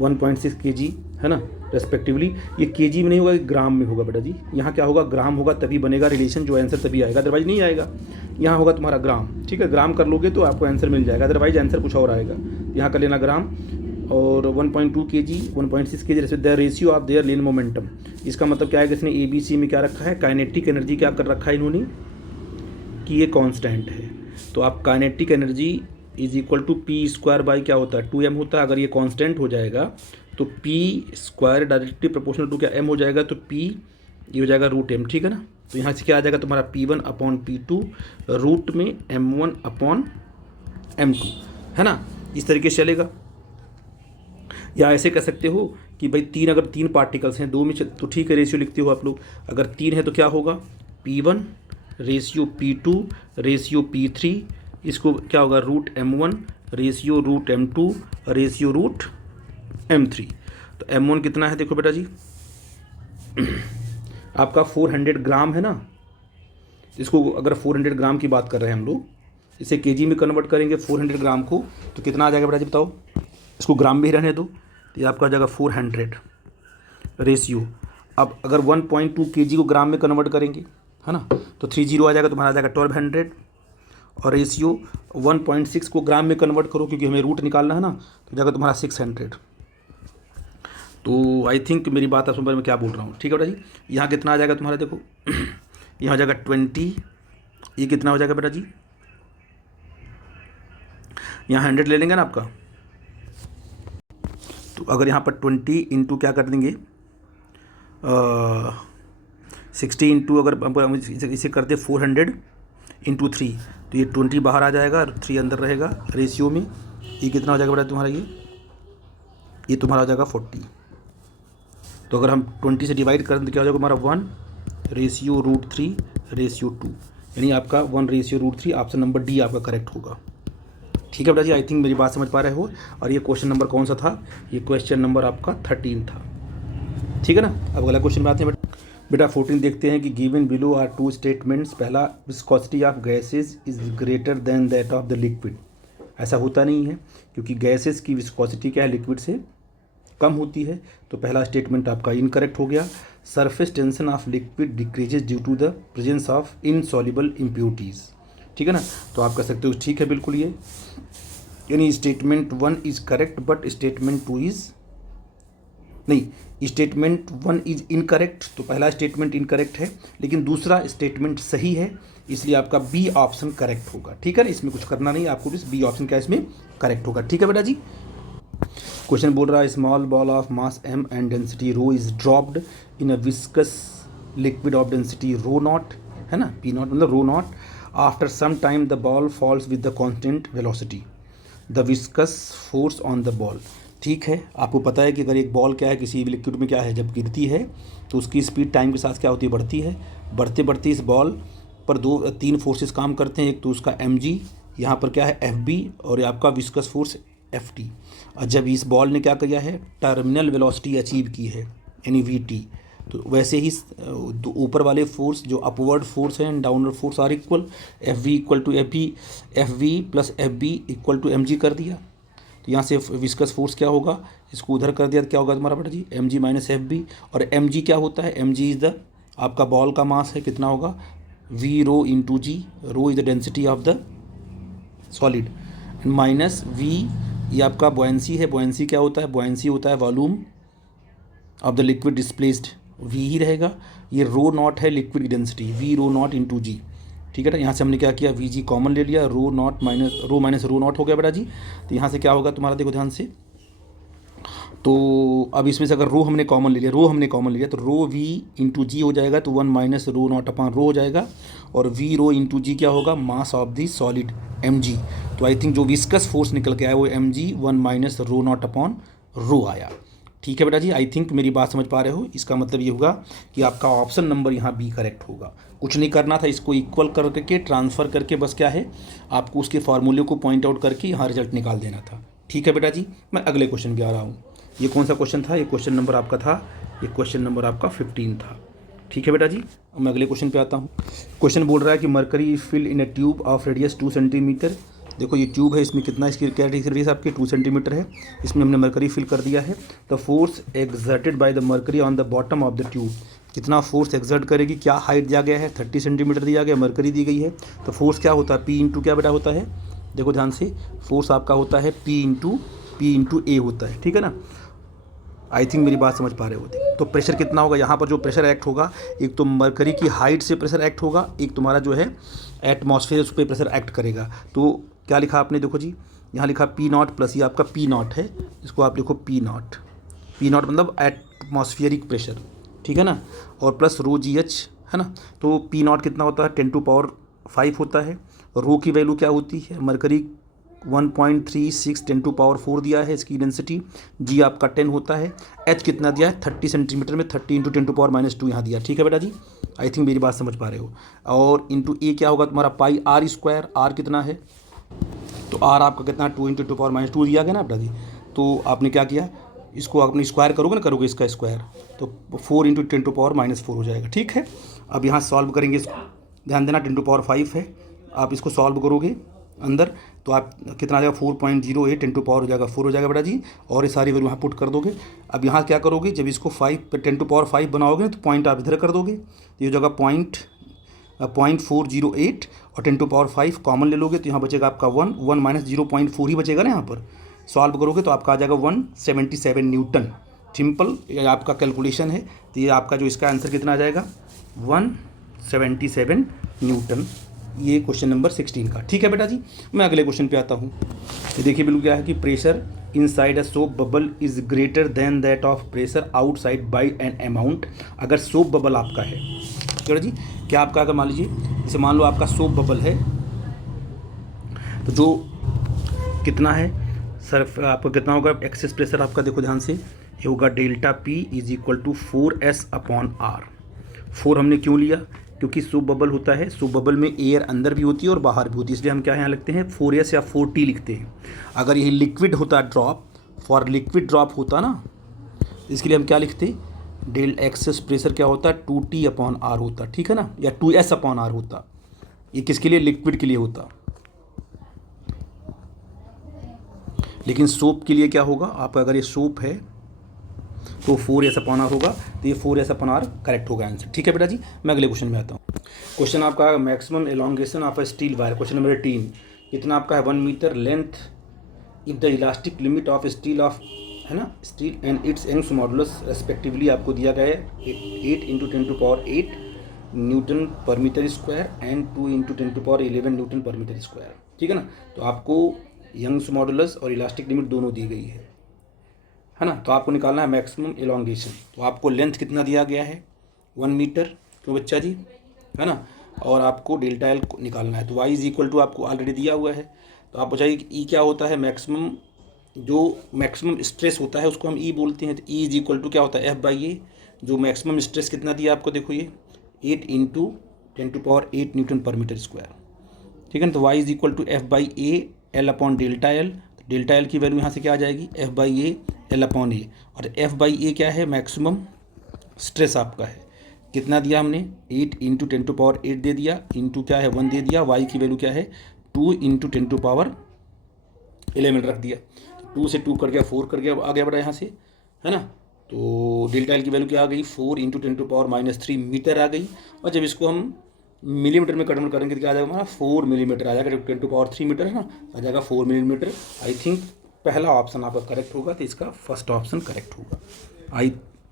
1.6 kg, है ना रेस्पेक्टिवली। ये kg में नहीं होगा, ग्राम में होगा बेटा जी। यहाँ क्या होगा, ग्राम होगा तभी बनेगा रिलेशन, जो आंसर तभी आएगा, अदरवाइज नहीं आएगा। यहाँ होगा तुम्हारा ग्राम, ठीक है, ग्राम कर लोगे तो आपको आंसर मिल जाएगा, अदरवाइज आंसर कुछ और आएगा। यहाँ कर लेना ग्राम, और 1.2 kg, 1.6 kg the ratio of their lean momentum. इसका मतलब क्या है कि इसने ABC में क्या रखा है, काइनेटिक एनर्जी क्या कर रखा है इन्होंने, कि ये कांस्टेंट है। तो आप kinetic energy is equal to p² by क्या होता है, 2m होता है। अगर ये कांस्टेंट हो जाएगा तो p² डायरेक्टली प्रोपोर्शनल टू क्या m हो जाएगा, तो p ये हो जाएगा √m, ठीक है ना। तो यहाँ से क्या आ जाएगा तुम्हारा P1 अपॉन P2 रूट में m1 अपॉन m2, है ना। इस तरीके से चलेगा। या ऐसे कह सकते हो कि भाई अगर तीन पार्टिकल्स हैं, 2 में तो ठीक है, रेशियो लिखते हो आप लोग। अगर 3 है तो क्या होगा, P1 ratio P2 ratio P3, इसको क्या होगा √m1 ratio √m2 ratio √m3। तो m1 कितना है देखो बेटा जी, आपका 400 ग्राम है ना। इसको अगर 400 ग्राम की बात कर रहे हैं हम लोग, इसे केजी में कन्वर्ट करेंगे 400 ग्राम को, तो कितना आ जाएगा बेटा जी बताओ। इसको ग्राम में ही रहने दो, तो ये आपका आ जाएगा 400 रेशियो। अब अगर 1.2 kg को ग्राम में कन्वर्ट करेंगे, है ना, तो 30 आ जाएगा, तुम्हारा आ जाएगा 1200, और रेशियो 1.6 को ग्राम में कन्वर्ट करो क्योंकि हमें रूट निकालना है ना, तो जाएगा तुम्हारा 600। तो आई थिंक मेरी बात आप समझ में क्या बोल रहा हूँ, ठीक है बेटा जी। यहाँ कितना आ जाएगा तुम्हारा देखो, यहाँ हो जाएगा 20, ये कितना हो जाएगा बेटा जी, यहाँ 100 ले लेंगे ना आपका। तो अगर यहाँ पर 20 इंटू क्या कर देंगे 60 इंटू, अगर इसे कर दे 400 इंटू 3, तो ये 20 बाहर आ जाएगा, 3 अंदर रहेगा रेशियो में। ये कितना हो जाएगा बेटा तुम्हारा, ये तुम्हारा हो जाएगा 40। तो अगर हम 20 से डिवाइड कर दें तो क्या हो जाएगा हमारा 1 रेशियो √3 रेशियो 2, यानी आपका 1 रेशियो √3। ऑप्शन नंबर डी आपका करेक्ट होगा। ठीक है बेटा जी, आई थिंक मेरी बात समझ पा रहे हो। और ये क्वेश्चन नंबर कौन सा था, ये क्वेश्चन नंबर आपका 13 था, ठीक है ना। अब अगला क्वेश्चन में आते हैं बेटा 14 देखते हैं कि गिवन बिलो आर 2 स्टेटमेंट्स। पहला, viscosity of gases is greater than that of the liquid. ऐसा होता नहीं है, क्योंकि गैसेज की विस्कोसिटी क्या है, लिक्विड से कम होती है। तो पहला स्टेटमेंट आपका इनकरेक्ट हो गया। Surface tension of liquid decreases due to the presence of insoluble impurities, ठीक है ना। तो आप कह सकते हो ठीक है बिल्कुल, ये यानी statement 1 is correct but statement 2 is नहीं, स्टेटमेंट 1 इज इनकरेक्ट। तो पहला स्टेटमेंट इनकरेक्ट है, लेकिन दूसरा स्टेटमेंट सही है, इसलिए आपका बी ऑप्शन करेक्ट होगा, ठीक है ना। इसमें कुछ करना नहीं, आपको बस बी ऑप्शन क्या इसमें करेक्ट होगा, ठीक है बेटा जी। क्वेश्चन बोल रहा है small ball of mass m and density rho is dropped in a viscous liquid of density rho not, है ना, P नॉट मतलब rho nought. After some time the ball falls with the constant velocity, the viscous force on the ball. ठीक है, आपको पता है कि अगर एक बॉल क्या है किसी भी लिक्विड में क्या है, जब गिरती है तो उसकी स्पीड टाइम के साथ क्या होती है, बढ़ती है। बढ़ते बढ़ते इस बॉल पर तीन फोर्सेस काम करते हैं। एक तो उसका mg, यहाँ पर क्या है FB, और ये आपका विस्कस फोर्स FT। और जब इस बॉल ने क्या किया है, टर्मिनल वेलोसिटी अचीव की है यानी VT, तो वैसे ही ऊपर वाले फोर्स जो अपवर्ड फोर्स हैं, downward force are equal, FV equal to FV plus FB equal to mg कर दिया। तो यहाँ से विस्कस फोर्स क्या होगा, इसको उधर कर दिया तो क्या होगा तुम्हारा बेटा जी, mg माइनस FB। और mg क्या होता है, mg इज़ द आपका बॉल का मास है, कितना होगा, v rho into g, rho is the density of the solid, minus v, ये आपका बॉयंसी है। बॉयंसी क्या होता है, बॉयंसी होता है volume of the liquid displaced, v ही रहेगा। ये रो नॉट है लिक्विड की density, v rho naught into g, ठीक है ना। यहाँ से हमने क्या किया, Vg कॉमन ले लिया, रो माइनस रो नॉट हो गया बेटा जी। तो यहाँ से क्या होगा तुम्हारा, देखो ध्यान से, तो अब इसमें से अगर रो हमने कॉमन ले लिया तो रो V इंटू जी हो जाएगा, तो 1 minus rho not upon rho हो जाएगा। और V रो इंटू जी क्या होगा, mass of the solid mg। तो आई थिंक जो विस्कस फोर्स निकल के आया वो mg 1 minus rho not upon rho आया। ठीक है बेटा जी, आई थिंक मेरी बात समझ पा रहे हो। इसका मतलब ये होगा कि आपका ऑप्शन नंबर यहाँ बी करेक्ट होगा। कुछ नहीं करना था, इसको इक्वल करके ट्रांसफ़र करके बस क्या है, आपको उसके फार्मूले को पॉइंट आउट करके यहाँ रिजल्ट निकाल देना था। ठीक है बेटा जी, मैं अगले क्वेश्चन पे आ रहा हूँ। ये कौन सा क्वेश्चन था, ये क्वेश्चन नंबर आपका था, ये क्वेश्चन नंबर आपका 15 था। ठीक है बेटा जी, अब मैं अगले क्वेश्चन पे आता हूँ। क्वेश्चन बोल रहा है कि mercury fill in a tube of radius 2 centimetre. देखो ये ट्यूब है, इसमें कितना, इसकी क्या रेडियस आपकी 2 सेंटीमीटर है, इसमें हमने मरकरी फिल कर दिया है। The force exerted by the mercury on the bottom of the tube, कितना फोर्स एक्सर्ट करेगी, क्या हाइट दिया गया है, 30 सेंटीमीटर दिया गया, मरकरी दी गई है। तो फोर्स क्या होता है, P इंटू क्या बेटा होता है, देखो ध्यान से, फोर्स आपका होता है P इंटू A होता है, ठीक है ना। आई थिंक मेरी बात समझ पा रहे होते। तो प्रेशर कितना होगा, यहाँ पर जो प्रेशर एक्ट होगा, एक तो मरकरी की हाइट से प्रेशर एक्ट होगा, एक तुम्हारा जो है एटमॉस्फेयर उस पर प्रेशर एक्ट करेगा। तो क्या लिखा आपने, देखो जी यहाँ लिखा P0 प्लस, ये आपका P0 है, इसको आप लिखो P0 मतलब एटमॉस्फेरिक प्रेशर, ठीक है ना, और प्लस रो GH है ना। तो P0 कितना होता है, 10 टू पावर 5 होता है। रो की वैल्यू क्या होती है, मरकरी 1.36 10 टू पावर 4 दिया है इसकी डेंसिटी, जी आपका 10 होता है। एच कितना दिया है, 30 सेंटीमीटर में 30 इंटू 10 टू पावर -2 यहाँ दिया। ठीक है बेटा जी, आई थिंक मेरी बात समझ पा रहे हो। और इंटू ए क्या होगा तुम्हारा, पाई आर स्क्वायर, आर कितना है, तो आर आपका कितना 2 इंटू 10 पावर -2 दिया गया ना बेटा जी। तो आपने क्या किया, इसको आपने स्क्वायर करोगे ना, करोगे इसका स्क्वायर, तो 4 इंटू 10 टू पावर -4 हो जाएगा। ठीक है, अब यहाँ सॉल्व करेंगे इसको, ध्यान देना 10 टू पावर 5 है, आप इसको सॉल्व करोगे अंदर तो आप कितना आ जाएगा, 4.08 10 टू पावर हो जाएगा 4 हो जाएगा बेटा जी। और ये सारी वैल्यू यहाँ पुट कर दोगे। अब यहाँ क्या करोगे, जब इसको 10 टू पावर 5 बनाओगे तो पॉइंट आप इधर कर दोगे, तो ये जगह 0.408 और 10 टू पावर 5 कॉमन ले लोगे, तो यहाँ बचेगा आपका 1 माइनस 0.4 ही बचेगा ना। यहाँ पर सॉल्व करोगे तो आपका आ जाएगा 177 न्यूटन। सिंपल, ये आपका कैलकुलेशन है, तो ये आपका जो इसका आंसर कितना आ जाएगा, 177 न्यूटन। ये क्वेश्चन नंबर 16 का। ठीक है बेटा जी, मैं अगले क्वेश्चन पे आता हूँ। ये देखिए बिल्कुल क्या है कि pressure inside a soap bubble is greater than that of pressure outside by an amount. अगर सोप बबल आपका है, ठीक है जी, क्या आपका, अगर मान लीजिए जैसे मान लो आपका सोप बबल है, तो जो कितना है सर, आपका कितना होगा एक्सेस प्रेशर आपका, देखो ध्यान से, ये होगा delta P is equal to 4S/R। 4 हमने क्यों लिया, क्योंकि सोप बबल होता है, सोप बबल में एयर अंदर भी होती है और बाहर भी होती है, इसलिए हम क्या यहाँ लिखते हैं 4S या 4T लिखते हैं। अगर यही लिक्विड होता ड्रॉप, फॉर लिक्विड ड्रॉप होता ना, इसके लिए हम क्या लिखते, डेल एक्सेस प्रेशर क्या होता है 2T/R होता, ठीक है ना, या 2S/R होता। ये किसके लिए, लिक्विड के लिए होता। लेकिन सोप के लिए क्या होगा आपका, अगर ये सोप है तो 4S/R होगा, तो ये 4S/R करेक्ट होगा आंसर। ठीक है बेटा जी, मैं अगले क्वेश्चन में आता हूँ। क्वेश्चन आपका maximum elongation of a steel wire, question number 18, कितना आपका है 1 metre length if the elastic limit of steel of, है ना, steel and its Young's modulus respectively आपको दिया गया है 8 into 10 to power 8 newton per metre square and 2 into 10 to power 11 newton per metre square. ठीक है ना, तो आपको यंग्स मॉडुलस और इलास्टिक लिमिट दोनों दी गई है ना। तो आपको निकालना है मैक्सिमम एलोंगेशन। तो आपको लेंथ कितना दिया गया है 1 मीटर, क्यों बच्चा जी, है ना, और आपको डेल्टा एल निकालना है। तो y इज इक्वल टू आपको ऑलरेडी दिया हुआ है, तो आप बताइए कि ई क्या होता है, मैक्सिमम जो मैक्सिमम स्ट्रेस होता है उसको हम ई बोलते हैं। तो ई इज इक्वल टू क्या होता है, एफ बाई ए। जो मैक्सिमम स्ट्रेस कितना दिया आपको, देखो ये 8 into 10⁸ newton per metre square, ठीक है ना। तो Y is equal to F by A L upon delta L. Delta L की वैल्यू यहाँ से क्या आ जाएगी, F by A L upon A. और एफ बाई ए क्या है, मैक्सिमम स्ट्रेस आपका है। कितना दिया हमने, 8 इंटू 10⁸ दे दिया, इंटू क्या है 1 दे दिया। वाई की वैल्यू क्या है, 2 इंटू 10⁻11 रख दिया। 2 से 2 कर गया 4 कर गया, आ गया बड़ा यहाँ से, है ना। तो डेल्टा एल की वैल्यू क्या आ गई, 4 इंटू 10⁻³ मीटर आ गई। और जब इसको हम मिलीमीटर में कन्वर्ट करेंगे तो क्या आ जाएगा हमारा, 4 मिलीमीटर आ जाएगा। 10⁻³ मीटर है ना, आ जाएगा 4 मिलीमीटर। आई थिंक पहला ऑप्शन आपका करेक्ट होगा, तो इसका फर्स्ट ऑप्शन करेक्ट होगा।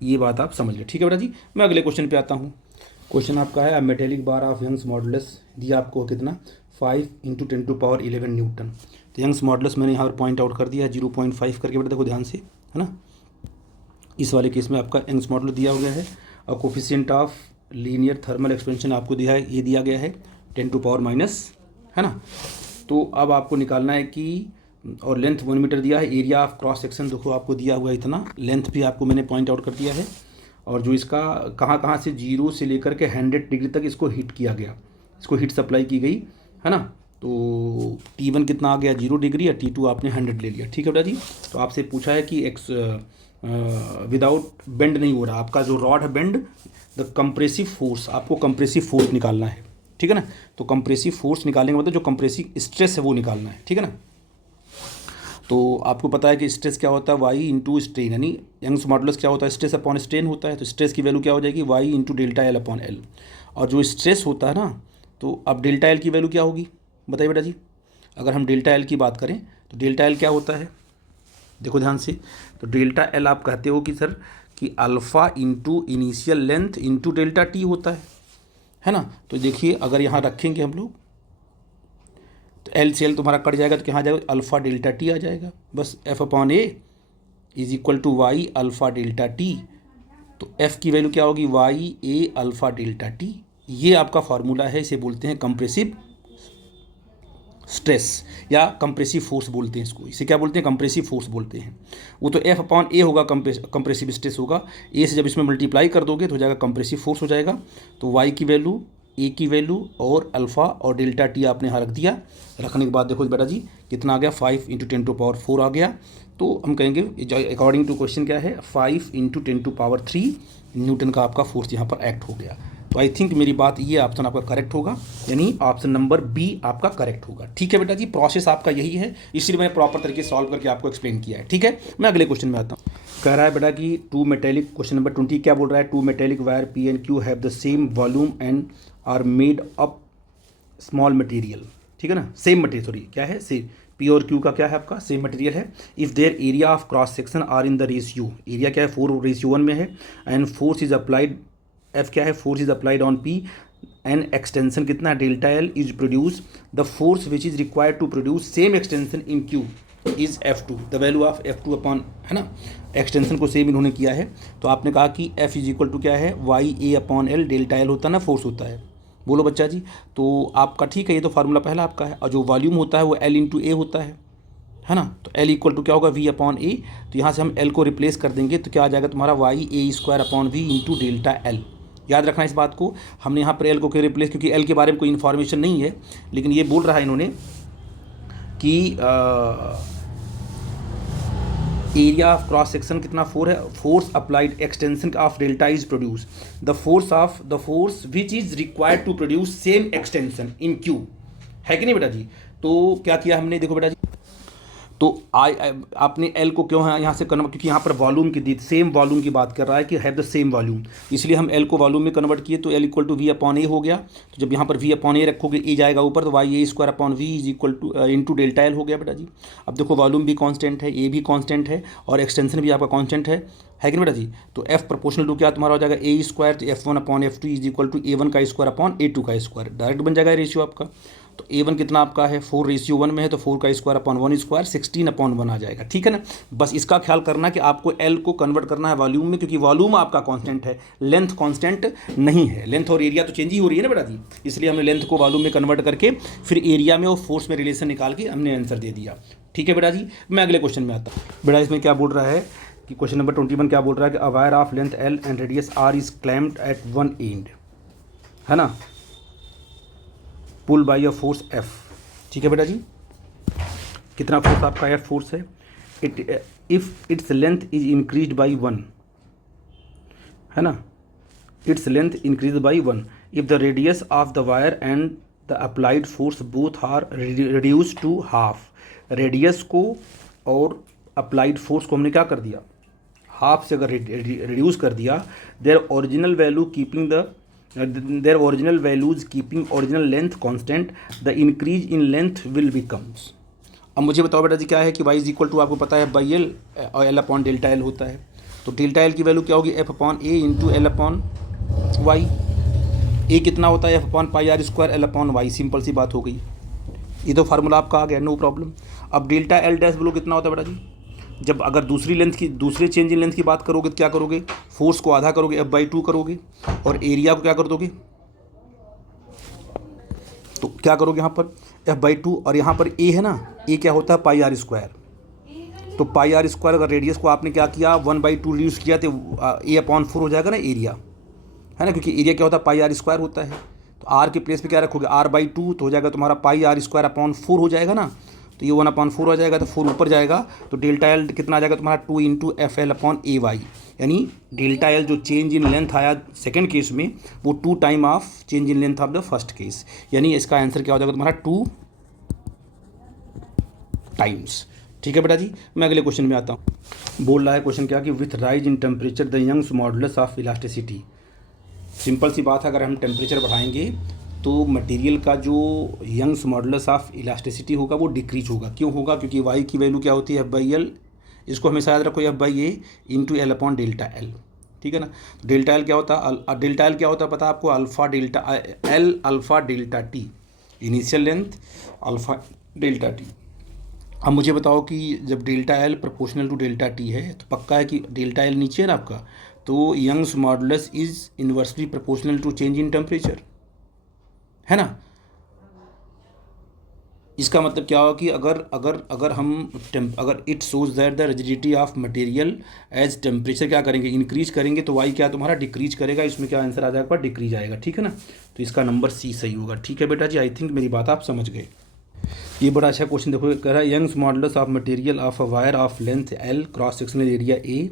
ये बात आप समझ लीजिए, ठीक है बेटा जी। मैं अगले क्वेश्चन पे आता हूँ। क्वेश्चन आपका है, metallic bar of Young's modulus दिया आपको कितना, 5 इंटू 10⁻11 न्यूटन। तो यंग्स मॉडुलस मैंने यहाँ पर पॉइंट आउट कर दिया है 0.5 करके, बेटा देखो ध्यान से, है ना। इस वाले केस में आपका यंग्स मॉडुलस दिया हो गया है। और coefficient of linear thermal expansion आपको दिया है, ये दिया गया है 10⁻⁻, है ना। तो अब आपको निकालना है कि, और लेंथ 1 मीटर दिया है। एरिया ऑफ क्रॉस सेक्शन देखो आपको दिया हुआ है इतना, लेंथ भी आपको मैंने पॉइंट आउट कर दिया है। और जो इसका कहाँ कहाँ से 0 से लेकर के 100 डिग्री तक इसको हीट किया गया, इसको हीट सप्लाई की गई, है ना। तो T1 कितना आ गया 0 डिग्री, और T2 आपने 100 ले लिया, ठीक है बेटा जी। तो आपसे पूछा है कि विदाउट बेंड नहीं हो रहा आपका जो रॉड है, बेंड द कंप्रेसिव फोर्स, आपको कंप्रेसिव फोर्स निकालना है, ठीक है ना। तो कंप्रेसिव फोर्स निकालने के मतलब जो कंप्रेसिव स्ट्रेस है वो निकालना है, ठीक है ना। तो आपको पता है कि स्ट्रेस क्या होता है, वाई इंटू स्ट्रेन, यानी यंग्स मॉडुलस क्या होता है, स्ट्रेस अपॉन स्ट्रेन होता है। तो स्ट्रेस की वैल्यू क्या हो जाएगी, Y into delta L upon L. और जो स्ट्रेस होता है ना, तो अब डेल्टा एल की वैल्यू क्या होगी, बताइए बेटा जी। अगर हम डेल्टा एल की बात करें तो डेल्टा एल क्या होता है, देखो ध्यान से। तो डेल्टा एल आप कहते हो कि सर कि alpha into initial length into delta T होता है ना। तो देखिए अगर यहाँ रखेंगे हम लोग तो एल से एल तुम्हारा कट जाएगा, तो क्या आ जाएगा, अल्फ़ा डेल्टा टी आ जाएगा। बस F upon A is equal to Y alpha delta T. तो एफ़ की वैल्यू क्या होगी, Y A alpha delta T. ये आपका फार्मूला है, इसे बोलते हैं कंप्रेसिव स्ट्रेस या कंप्रेसिव फोर्स बोलते हैं इसको। इसे क्या बोलते हैं, कंप्रेसिव फोर्स बोलते हैं। वो तो एफ अपॉन ए होगा, कंप्रेसिव स्ट्रेस होगा। ए से जब इसमें मल्टीप्लाई कर दोगे तो हो जाएगा कंप्रेसिव फोर्स हो जाएगा। तो वाई की वैल्यू, ए की वैल्यू और अल्फ़ा और डेल्टा टी आपने यहाँ रख दिया। रखने के बाद देखो बेटा जी कितना आ गया, 5 इंटू 10⁻⁴ आ गया। तो हम कहेंगे अकॉर्डिंग टू क्वेश्चन क्या है, 5 इंटू 10⁻³ न्यूटन का आपका फोर्स यहाँ पर एक्ट हो गया। तो आई थिंक मेरी बात ये ऑप्शन आपका करेक्ट होगा, यानी ऑप्शन नंबर बी आपका करेक्ट होगा, ठीक है बेटा जी। प्रोसेस आपका यही है, इसलिए मैंने प्रॉपर तरीके से सॉल्व करके आपको एक्सप्लेन किया है, ठीक है। मैं अगले क्वेश्चन में आता हूँ। कह रहा है बेटा कि टू मेटेलिक, क्वेश्चन नंबर 20 क्या बोल रहा है, two metallic wire P and Q have the same volume and are made up small material, ठीक है ना। सेम मटेरियल, सॉरी क्या है, सेम, पी और क्यू का क्या है आपका सेम मटेरियल है। If their area of cross section are in the ratio, area क्या है 4:1 में है, and force is applied, F क्या है, force is applied on P, and extension कितना है, delta L is produce, the force which is required to produce same extension in Q is F2, the value of F2 upon, है ना। Extension को same इन्होंने किया है। तो आपने कहा कि F इज इक्वल टू क्या है, वाई ए अपॉन एल, डेल्टा एल होता है ना, फोर्स होता है, बोलो बच्चा जी। तो आपका ठीक है, ये तो फार्मूला पहला आपका है। और जो वॉल्यूम होता है वो L इंटू ए होता है ना। तो L इक्वल टू क्या होगा, V अपॉन ए। तो यहाँ से हम L को रिप्लेस कर देंगे तो क्या आ जाएगा तुम्हारा, Y A square upon V into delta L. याद रखना इस बात को, हमने यहाँ पर L को क्यों रिप्लेस, क्योंकि L के बारे में कोई इन्फॉर्मेशन नहीं है, लेकिन ये बोल रहा है इन्होंने कि एरिया ऑफ क्रॉस सेक्शन कितना 4 है, force applied extension of delta is produce, the force which is required to produce same extension in Q, है कि नहीं बेटा जी। तो क्या किया हमने, देखो बेटा जी, तो आपने एल को क्यों है यहाँ से कन्वर्ट, क्योंकि यहाँ पर वॉल्यूम की दी, सेम वॉल्यूम की बात कर रहा है कि हैव द सेम वॉल्यूम, इसलिए हम एल को वॉल्यूम में कन्वर्ट किए। तो L equal to V upon A हो गया। तो जब यहाँ पर वी अपॉन ए रखोगे, ए जाएगा ऊपर, तो Y A square upon V is equal to into delta L हो गया बेटा जी। अब देखो वॉल्यूम भी कांस्टेंट है, ए भी कांस्टेंट है, और एक्सटेंशन भी आपका कांस्टेंट है कि नहीं बेटा जी। तो एफ प्रोपोर्शनल टू क्या तुम्हारा हो जाएगा, ए स्क्वायर, तो F1 upon F2 is equal to A1 का स्क्वायर अपॉन A2 का स्क्वायर, डायरेक्ट बन जाएगा रेशियो आपका। तो A1 कितना आपका है 4:1 में है, तो 4 का स्क्वायर अपॉन 1 स्क्वायर 16/1 आ जाएगा। ठीक है ना। बस इसका ख्याल करना कि आपको L को कन्वर्ट करना है वॉल्यूम में, क्योंकि वॉल्यूम आपका कांस्टेंट है, लेंथ कांस्टेंट नहीं है। लेंथ और एरिया तो चेंज ही हो रही है ना बेटा जी, इसलिए हमने लेंथ को वॉल्यूम में कन्वर्ट करके फिर एरिया में और फोर्स में रिलेशन निकाल के हमने आंसर दे दिया। ठीक है बेटा जी। मैं अगले क्वेश्चन में आता हूँ। बेटा इसमें क्या बोल रहा है कि क्वेश्चन नंबर 21 क्या बोल रहा है कि a wire of length L and radius R is clamped at one end, है ना, pull by a force F। ठीक है बेटा जी। कितना फोर्स आपका F फोर्स है। If its length is increased by 1, है ना, its length increase by 1 if the radius of the wire and the applied force both are reduce to half. Radius को और अप्लाइड फोर्स को हमने क्या कर दिया, हाफ से अगर रिड्यूस कर दिया, their original value keeping their original values keeping original length constant, the increase in length will becomes। अब मुझे बताओ बेटा जी क्या है कि y इज इक्वल टू आपको पता है बाई एल और एल अपॉन डेल्टा एल होता है, तो डेल्टा एल की वैल्यू क्या होगी F upon A into L upon Y. A कितना होता है F upon pi r square L upon Y, simple सी बात हो गई। ये तो फार्मूला आपका आ गया, नो प्रॉब्लम। अब डेल्टा एल डैश बोलो कितना होता है बेटा जी, जब अगर दूसरे चेंज इन लेंथ की बात करोगे तो क्या करोगे, फोर्स को आधा करोगे F/2 करोगे और एरिया को क्या कर दोगे, तो क्या करोगे यहाँ पर F/2 और यहाँ पर A है ना, A क्या होता है पाई आर स्क्वायर, तो पाई आर स्क्वायर अगर रेडियस को आपने क्या किया 1/2 रिड्यूस किया तो A/4 हो जाएगा ना एरिया, है ना, क्योंकि एरिया क्या होता है पाई आर स्क्वायर होता है। तो R के प्लेस पे क्या रखोगे R/2, तो हो जाएगा तुम्हारा पाई आर स्क्वायर अपॉन 4 हो जाएगा ना, तो ये 1/4 हो जाएगा, तो 4 ऊपर जाएगा, तो डेल्टा एल कितना आ जाएगा तुम्हारा 2 इंटू एफ एल अपॉन ए वाई, यानी डेल्टा एल जो चेंज इन लेंथ आया सेकंड केस में वो 2 time of change in length of the first case, यानी इसका आंसर क्या हो जाएगा तुम्हारा 2 टाइम्स। ठीक है बेटा जी। मैं अगले क्वेश्चन में आता हूँ। बोल रहा है क्वेश्चन क्या कि with rise in temperature the Young's modulus of elasticity. Simple सी बात है, अगर हम टेम्परेचर बढ़ाएंगे तो मटेरियल का जो यंग्स मॉडुलस ऑफ इलास्टिसिटी होगा वो डिक्रीज होगा। क्यों होगा, क्योंकि वाई की वैल्यू क्या होती है F/L, इसको हमेशा याद रखो F/A into L upon delta L. ठीक है ना। डेल्टा एल क्या होता है, डेल्टा एल क्या होता है पता है आपको, alpha delta L alpha delta T, initial length alpha delta T. अब मुझे बताओ कि जब delta L proportional to delta T है तो पक्का है कि डेल्टा एल नीचे है ना आपका, तो Young's modulus is inversely proportional to change in temperature, है ना। इसका मतलब क्या होगा कि अगर it shows that the rigidity of material as temperature क्या करेंगे इंक्रीज करेंगे, तो वाई क्या तुम्हारा डिक्रीज करेगा, इसमें क्या आंसर आ जाएगा डिक्रीज आएगा। ठीक है ना, तो इसका नंबर सी सही होगा। ठीक है बेटा जी, आई थिंक मेरी बात आप समझ गए। ये बड़ा अच्छा क्वेश्चन देखो, कह रहा है Young's modulus of material of a wire of length L cross sectional area A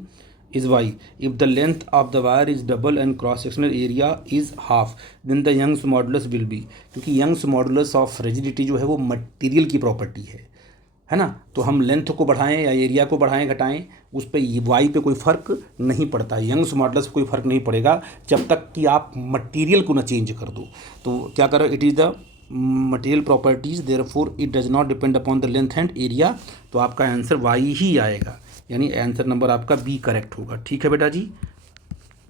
is y. If the length of the wire is double and cross sectional area is half, then the Young's modulus will be, क्योंकि Young's modulus of rigidity जो है वो material की property है ना, तो हम length को बढ़ाएं या एरिया को बढ़ाएं घटाएं उस पर वाई पे कोई फ़र्क नहीं पड़ता, यंग्स मॉडुलस पे कोई फ़र्क नहीं पड़ेगा जब तक कि आप मटेरियल को ना चेंज कर दो। तो क्या करो, it is the material properties therefore it does not depend upon the length and area, तो आपका आंसर वाई ही आएगा, यानी आंसर नंबर आपका बी करेक्ट होगा। ठीक है बेटा जी,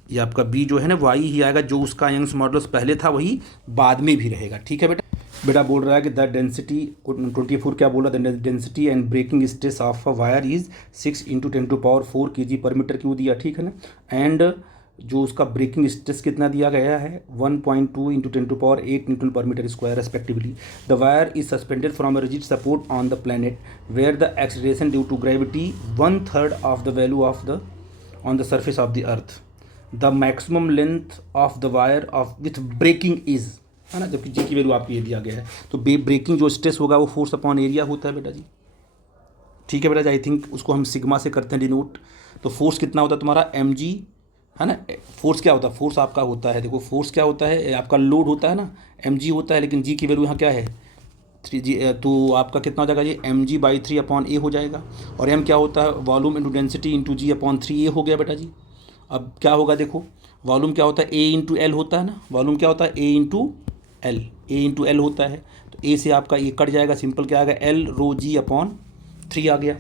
ये आपका बी जो है ना वाई ही आएगा, जो उसका यंग्स मॉडुलस पहले था वही बाद में भी रहेगा। ठीक है बेटा बोल रहा है कि द डेंसिटी 24 क्या बोला, the density and breaking stress of a wire is 6 × 10⁴ kg per metre क्यों दिया, ठीक है ना, एंड जो उसका ब्रेकिंग स्ट्रेस कितना दिया गया है 1.2 × 10⁸ Newton per metre square respectively. The wire is suspended from a rigid support on the planet where the acceleration due to gravity 1/3 of the value of the on the surface of the earth. The maximum length of the wire of with breaking is, है ना, जबकि जी की value आपको ये दिया गया है, तो ब्रेकिंग जो स्ट्रेस होगा वो फोर्स अपॉन एरिया होता है बेटा जी। ठीक है बेटा जी, आई थिंक उसको हम सिग्मा से करते हैं डिनोट। तो फोर्स कितना होता है तुम्हारा mg, है ना। फोर्स क्या होता है, फोर्स आपका होता है, देखो फोर्स क्या होता है, आपका लोड होता है ना, mg होता है, लेकिन जी की वैल्यू यहाँ क्या है 3g, तो आपका कितना हो जाएगा ये mg/3/a हो जाएगा। और m क्या होता है volume into density into g/3a हो गया बेटा जी। अब क्या होगा देखो, वॉल्यूम क्या होता है a × l होता है ना, वॉल्यूम क्या होता है a × l होता है, तो a से आपका ये कट जाएगा, सिंपल क्या आ गया L ρg/3 आ गया।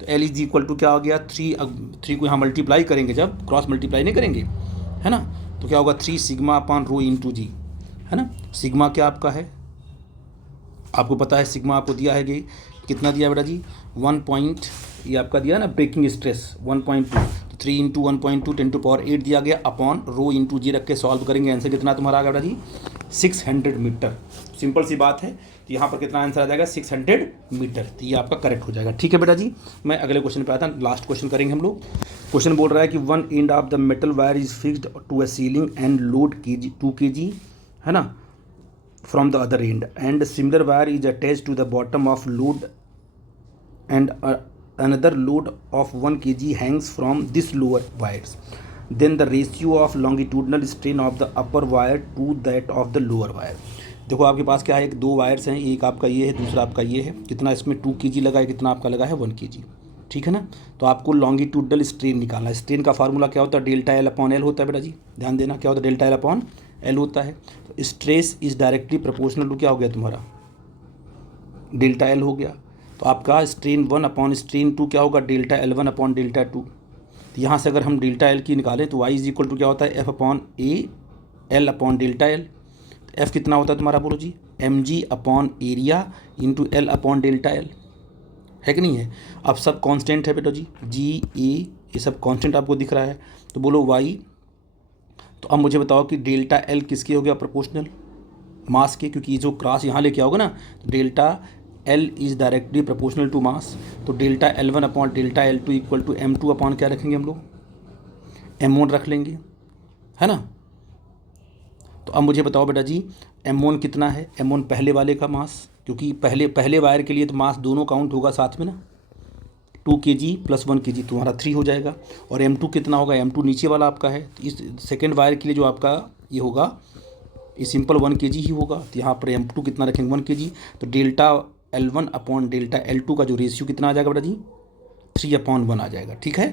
तो L इज इक्वल टू क्या आ गया 3 को यहाँ मल्टीप्लाई करेंगे, जब क्रॉस मल्टीप्लाई नहीं करेंगे, है ना, तो क्या होगा 3 σ/ρ × g, है ना। सिग्मा क्या आपका है आपको पता है सिग्मा आपको दिया है कि कितना दिया बेटा जी 1 पॉइंट, ये आपका दिया ना ब्रेकिंग स्ट्रेस 1.2, तो 3 इंटू 1.2 10⁸ दिया गया अपॉन रो इंटू जी रख के सॉल्व करेंगे, आंसर कितना तुम्हारा आ गया बेटा जी 600 मीटर। सिंपल सी बात है, तो यहाँ पर कितना आंसर आ जाएगा 600 मीटर, तो ये आपका करेक्ट हो जाएगा। ठीक है बेटा जी, मैं अगले क्वेश्चन पे आता हूँ, लास्ट क्वेश्चन करेंगे हम लोग। क्वेश्चन बोल रहा है कि one end of the metal wire is fixed to a ceiling and load two K G, है ना, from the other end, and similar wire is attached to the bottom of load and another load of 1 kg hangs from this lower wires, then the ratio of longitudinal strain of the upper wire to that of the lower wire। देखो आपके पास क्या है, एक दो wires हैं, एक आपका ये है दूसरा आपका ये है, कितना इसमें 2 kg लगा है, कितना आपका लगा है 1 kg, ठीक है ना। तो आपको लॉन्गिट्यूडनल स्ट्रेन निकालना है। स्ट्रेन का फार्मूला क्या होता है, डेल्टा एल अपॉन एल होता है बेटा जी, ध्यान देना क्या होता है, डेल्टा एल अपॉन एल होता है। तो stress is directly proportional to क्या हो गया तुम्हारा डेल्टा एल हो गया। तो आपका स्ट्रेन 1 अपॉन स्ट्रेन 2 क्या होगा, डेल्टा एल 1 अपॉन डेल्टा 2। तो यहाँ से अगर हम डेल्टा एल की निकालें तो वाई इज इक्वल टू क्या होता है F upon A L upon delta L. F कितना होता है तुम्हारा बोलो जी, M G upon area into L upon delta L, है कि नहीं है। अब सब कांस्टेंट है बेटा जी ए ये सब कांस्टेंट आपको दिख रहा है, तो बोलो वाई। तो अब मुझे बताओ कि डेल्टा एल किसके हो गया, प्रोपोर्शनल मास के, क्योंकि जो क्रॉस यहाँ लेके आओगे ना तो delta L is directly proportional to mass. तो delta L 1 upon delta L 2 equal to m2 upon क्या रखेंगे हम लोग, m1 रख लेंगे, है ना। तो अब मुझे बताओ बेटा जी m1 कितना है, m1 पहले वाले का मास, क्योंकि पहले वायर के लिए तो मास दोनों काउंट होगा साथ में ना, 2 kg प्लस 1 kg तुम्हारा 3 हो जाएगा। और m2 कितना होगा, m2 नीचे वाला आपका है, तो इस सेकेंड वायर के लिए जो आपका ये होगा ये सिंपल 1 kg ही होगा। तो यहाँ पर m2 कितना रखेंगे 1 kg, तो delta L1 upon delta L2 का जो रेशियो कितना आ जाएगा बेटा जी 3/1 आ जाएगा, ठीक है।